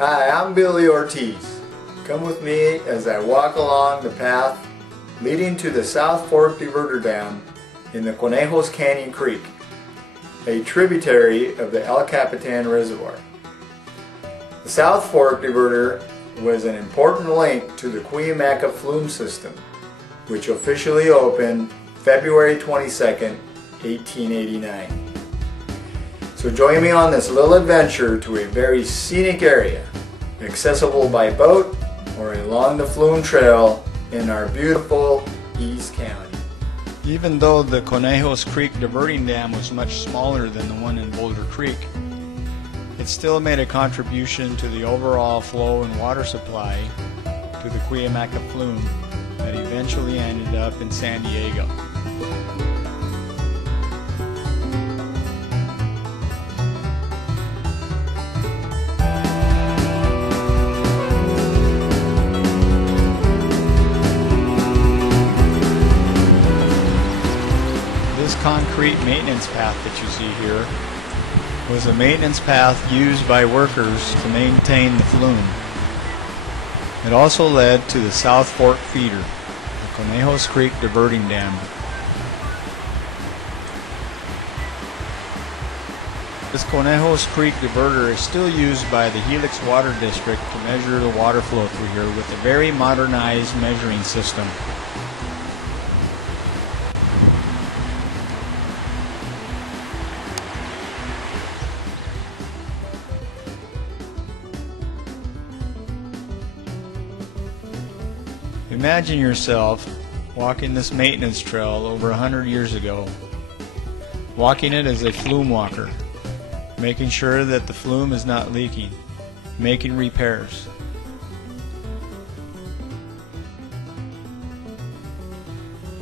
Hi, I'm Billy Ortiz. Come with me as I walk along the path leading to the South Fork Diverter Dam in the Conejos Canyon Creek, a tributary of the El Capitan Reservoir. The South Fork Diverter was an important link to the CUYAMACA Flume system, which officially opened February 22nd, 1889. So join me on this little adventure to a very scenic area, accessible by boat or along the Flume Trail in our beautiful East County. Even though the Conejos Creek diverting dam was much smaller than the one in Boulder Creek, it still made a contribution to the overall flow and water supply to the CUYAMACA Flume that eventually ended up in San Diego. This concrete maintenance path that you see here was a maintenance path used by workers to maintain the flume. It also led to the South Fork feeder, the Conejos Creek diverting dam. This Conejos Creek diverter is still used by the Helix Water District to measure the water flow through here with a very modernized measuring system. Imagine yourself walking this maintenance trail over 100 years ago, walking it as a flume walker, making sure that the flume is not leaking, making repairs.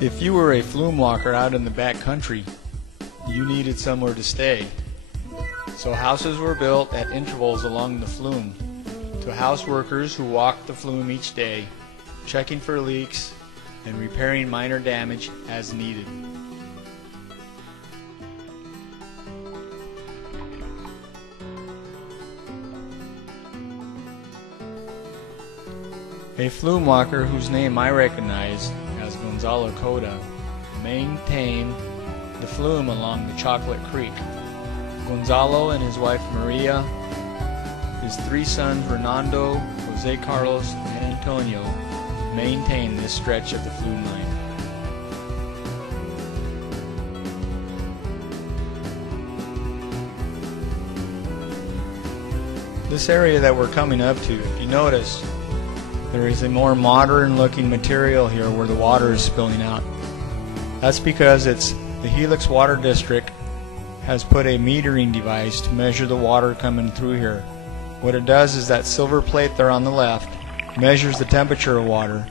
If you were a flume walker out in the back country, you needed somewhere to stay. So houses were built at intervals along the flume to house workers who walked the flume each day, checking for leaks and repairing minor damage as needed. A flume walker whose name I recognize as Gonzalo Coda maintained the flume along the Chocolate Creek. Gonzalo and his wife Maria, his three sons Renando, Jose Carlos, and Antonio maintain this stretch of the flume line. This area that we're coming up to, if you notice, there is a more modern looking material here where the water is spilling out. That's because it's the Helix Water District has put a metering device to measure the water coming through here. What it does is that silver plate there on the left measures the temperature of water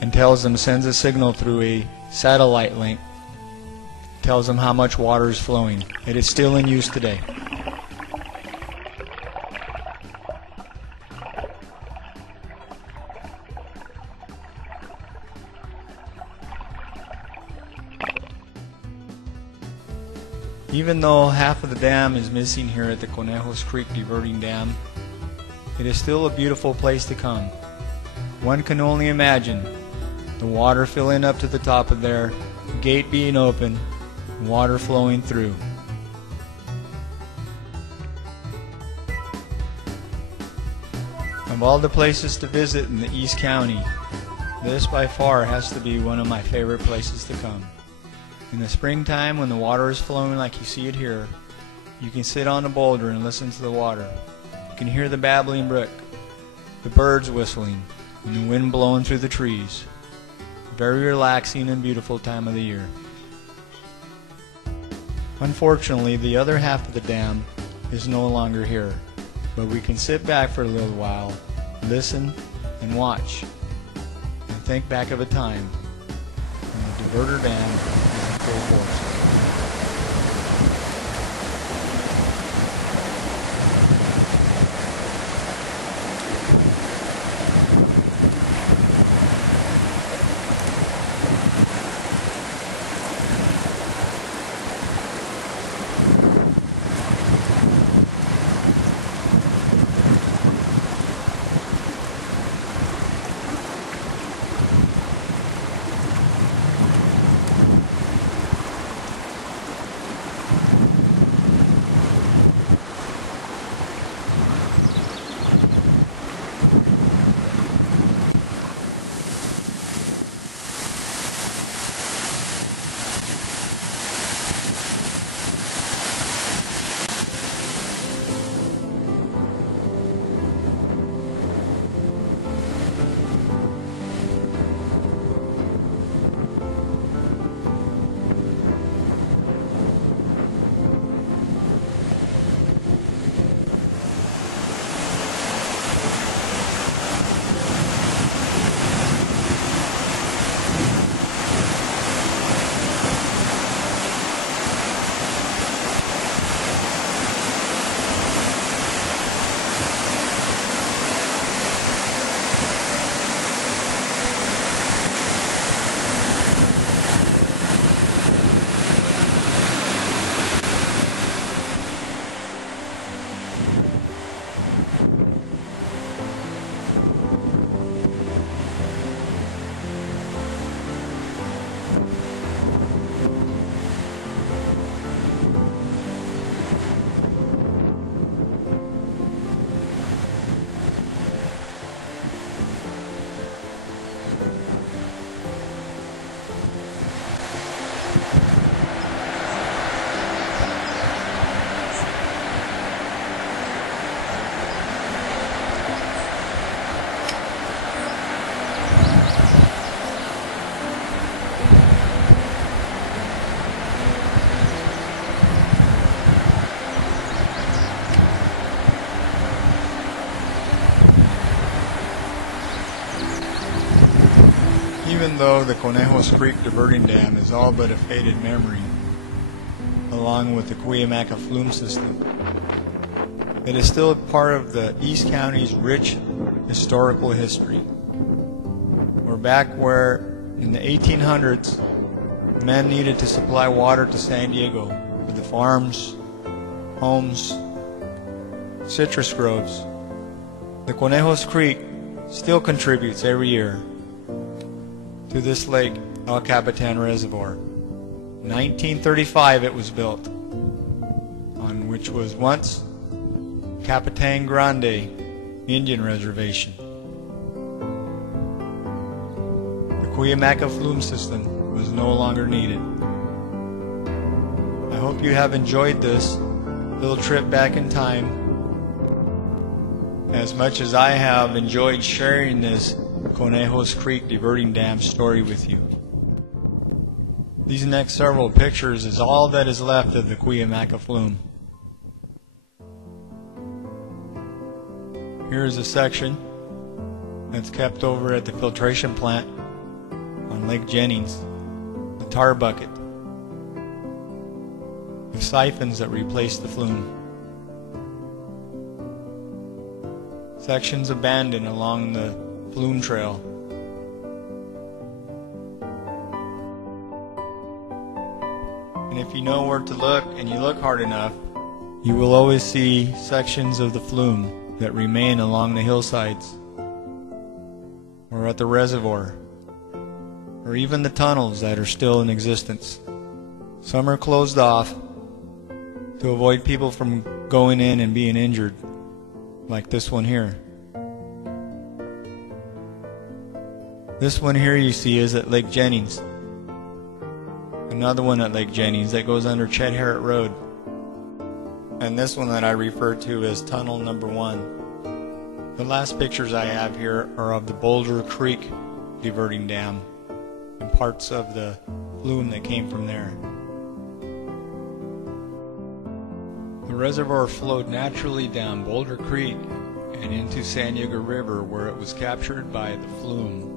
and sends a signal through a satellite link, tells them how much water is flowing. It is still in use today. Even though half of the dam is missing here at the Conejos Creek diverting dam, it is still a beautiful place to come. One can only imagine the water filling up to the top of there, the gate being open, water flowing through. Of all the places to visit in the East County, this by far has to be one of my favorite places to come. In the springtime, when the water is flowing like you see it here, you can sit on a boulder and listen to the water. You can hear the babbling brook, the birds whistling, and the wind blowing through the trees. Very relaxing and beautiful time of the year. Unfortunately, the other half of the dam is no longer here, but we can sit back for a little while, listen, and watch, and think back of a time when the diverter dam was in full force. Even though the Conejos Creek Diverting Dam is all but a faded memory, along with the CUYAMACA Flume system, it is still a part of the East County's rich historical history. We're back where, in the 1800s, men needed to supply water to San Diego for the farms, homes, citrus groves. The Conejos Creek still contributes every year to this lake, El Capitan Reservoir. In 1935 it was built, on which was once Capitan Grande Indian Reservation. The CUYAMACA Flume system was no longer needed. I hope you have enjoyed this little trip back in time as much as I have enjoyed sharing this Conejos Creek Diverting Dam story with you. These next several pictures is all that is left of the CUYAMACA Flume. Here is a section that's kept over at the filtration plant on Lake Jennings, the tar bucket, the siphons that replace the flume. Sections abandoned along the Flume Trail. And if you know where to look and you look hard enough, you will always see sections of the flume that remain along the hillsides, or at the reservoir, or even the tunnels that are still in existence. Some are closed off to avoid people from going in and being injured, like this one here. This one here you see is at Lake Jennings. Another one at Lake Jennings that goes under Chet Harrett Road. And this one that I refer to as Tunnel Number 1. The last pictures I have here are of the Boulder Creek Diverting Dam and parts of the flume that came from there. The reservoir flowed naturally down Boulder Creek and into San Diego River, where it was captured by the flume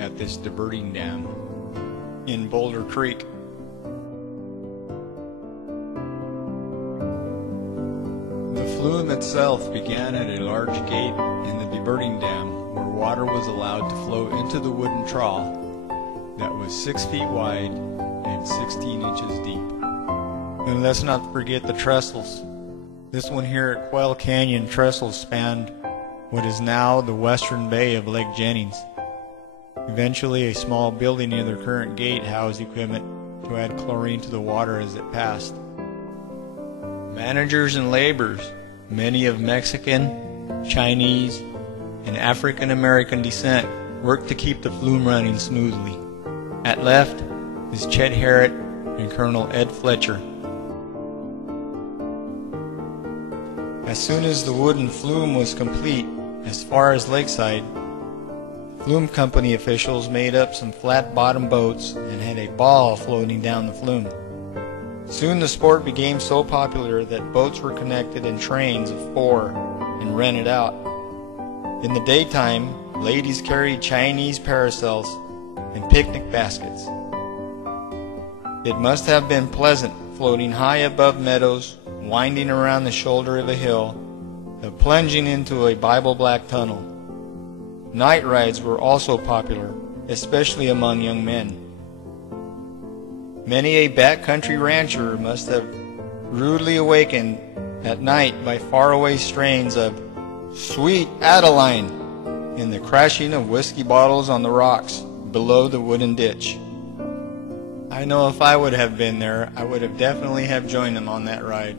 at this diverting dam in Boulder Creek. The flume itself began at a large gate in the diverting dam where water was allowed to flow into the wooden trough that was 6 feet wide and 16 inches deep. And let's not forget the trestles. This one here at Quail Canyon trestles spanned what is now the western bay of Lake Jennings. Eventually, a small building near the current gate housed equipment to add chlorine to the water as it passed. Managers and laborers, many of Mexican, Chinese, and African American descent, worked to keep the flume running smoothly. At left is Chet Harrett and Colonel Ed Fletcher. As soon as the wooden flume was complete, as far as Lakeside, Flume Company officials made up some flat-bottom boats and had a ball floating down the flume. Soon the sport became so popular that boats were connected in trains of 4 and rented out. In the daytime, ladies carried Chinese parasols and picnic baskets. It must have been pleasant floating high above meadows, winding around the shoulder of a hill, and plunging into a Bible black tunnel. Night rides were also popular, especially among young men. Many a backcountry rancher must have rudely awakened at night by faraway strains of "Sweet Adeline" and the crashing of whiskey bottles on the rocks below the wooden ditch. I know if I would have been there, I would have definitely have joined them on that ride.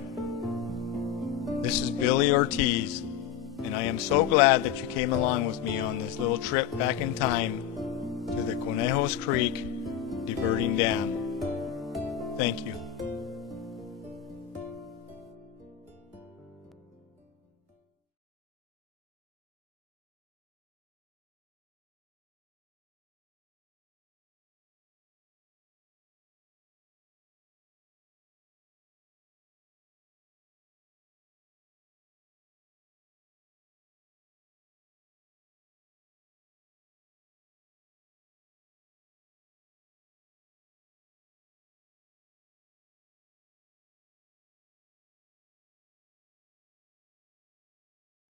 This is Billy Ortiz, and I am so glad that you came along with me on this little trip back in time to the Conejos Creek Diverting Dam. Thank you.